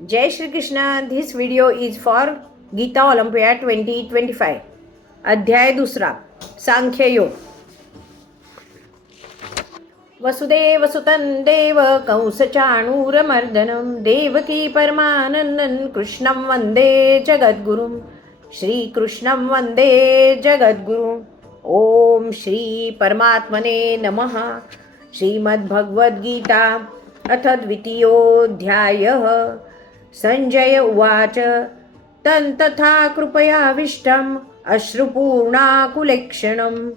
Jai Shri Krishna. This video is for Gita Olympia 2025. अध्याय दुसरा सांख्य योग. वसुदेव सुतं देव कंसचाणूरमर्दनं देवकी परमानन्दं कृष्णं वन्दे जगद्गुरुं. श्रीकृष्णं वन्दे जगद्गुरुम्. ओम श्री परमात्मने नमः. श्रीमद्भगवद्गीता अथ द्वितीयोऽध्यायः. संजय उवाच तन्तथा कृपयाविष्टम् अश्रुपूर्णाकुलेक्षणं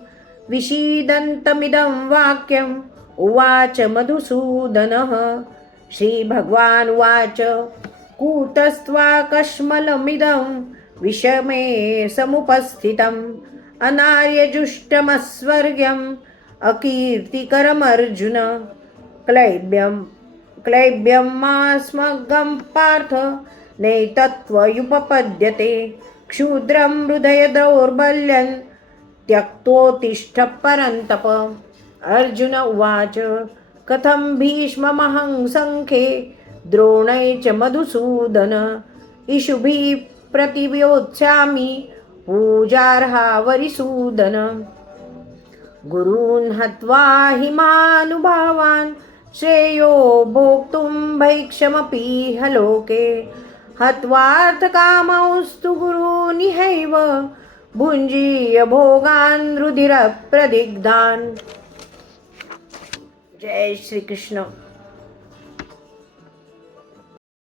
विषीदन्तमिदं वाक्यम् उवाच मधुसूदनः. श्रीभगवान् उवाच कूतस्त्वाकश्मलमिदं विषमे समुपस्थितम् अनार्यजुष्टमस्वर्ग्यम् अकीर्तिकरमर्जुन. क्लैब्यं मास्मगं पार्थ नैतत्त्वयुपपद्यते क्षुद्रं हृदय दौर्बल्यं त्यक्तोत्तिष्ठ परन्तप. अर्जुन उवाच कथं भीष्ममहं संख्ये द्रोणै च मधुसूदन इषुभिः प्रतिव्योत्स्यामि पूजार्हा वरिसूदन. गुरून् हत्वा हि महानुभावान् श्रेयो भोक्तुं भैक्षमपीह लोके हत्वार्थकामौस्तु गुरूनिहैव भुञ्जीय भोगान् रुधिरप्रदिग्धान्. जय श्री कृष्ण.